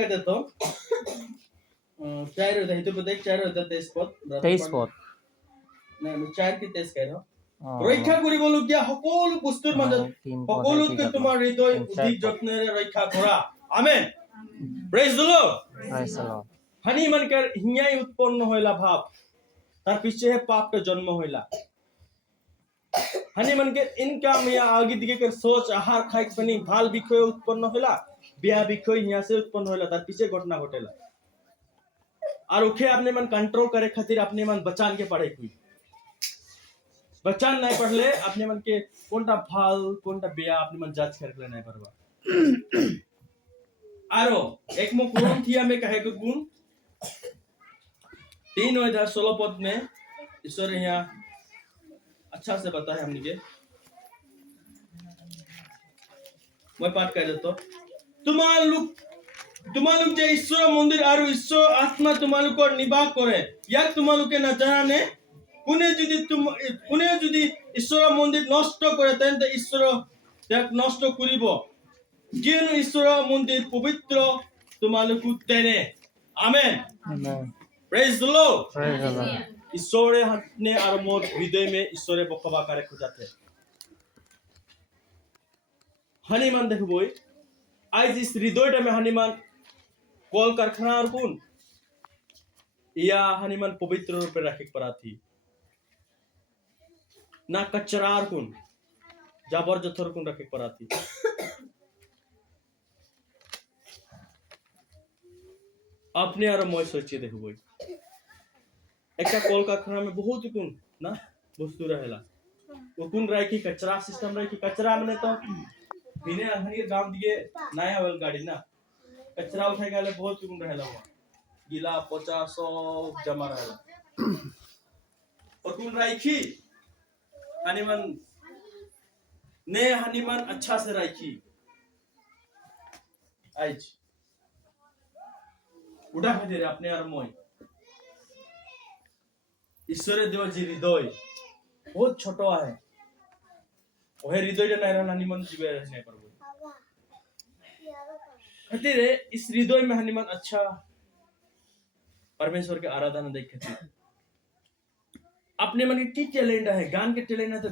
कर देता हूँ। चार होता है तो बताइए, चार होता 23 पद। 23 পদ। नहीं, मैं चार की 23 कह रहा हूँ। रक्षा কৰিবলগীয়া সকলো বস্তুৰ মাজত সকলোতকৈ তোমাৰ হৃদয় অধিক যত্নেৰে ৰক্ষা কৰা। Amen. Praise the lord. Praise the Lord. হানি মানকাৰ হিয়াই উৎপন্ন হইলা ভাব, তার পিছেহে পাপটা জন্ম হইলা। হানি মানকে ইনকাম या आगे दिखे कर सोच आहार खाई पनि ভাল বিষয় उत्पन्न হইলা, বিয়া বিষয় হিয়াसे उत्पन्न হইला, তার পিছে ঘটনা ঘটেলা। और उखे अपने मन कंट्रोल करे खातिर अपने मन बचान के पढ़े हुई, बचान नहीं पढ़ले अपने मन के कोनटा भाल कोनटा बिया अपने मन जज करके नहीं परवा। आरो एक मो कुरान थिया में कहे के गुण 3:16 पद में ईश्वर यहाँ अच्छा से बता है हमने के, मैं पाठ कर देता हूँ। তোমালোক যে ঈশ্বর মন্দির আর ঈশ্বর আত্মা তোমালোকৰ নিবাস কৰে, ইয়াক তোমালোকে নাজানে? কোনে যদি ঈশ্বৰৰ মন্দিৰ নষ্ট কৰে তেন্তে ঈশ্বৰ তাক নষ্ট কৰিব, কিয়নো ঈশ্বৰৰ মন্দিৰ পবিত্ৰ তোমালোকো তেনে। আমেন। Praise the lord. ঈশ্বরে হাতনে আর মোর হৃদয় में ঈশ্বরে বসবাস करे খুঁজাতে হানিমান দেখবই आज इस हृदय में हनुमान कल कारखाना और कौन या हनुमान पवित्र रूप में रखे पड़ा थी ना कचरा और कौन जाबर जथर कौन रखे पड़ा थी। अपने और मैं सोचिए देखो भाई एक कल कारखाना में बहुत कौन ना वस्तु रहेला, वो कौन रखे कचरा सिस्टम रखे, कचरा मैंने तो बिना हनी गांव दिए नया वाल गाड़ी ना कचरा उठाए गए बहुत कौन रहेला, हुआ गीला पोचा सब जमा रहेला और कौन राखी हनीमान ने हनीमान अच्छा से राखी आज उठा के दे अपने और मोय ईश्वरे देव जी हृदय बहुत छोटा है, वह हृदय नहीं रहना हनीमान जीवे रहने पर खातिर इस हृदय में हनीमान अच्छा परमेश्वर के आराधना देख खातिर अपने मन के टैलेंट है, गान के टैलेंट है तो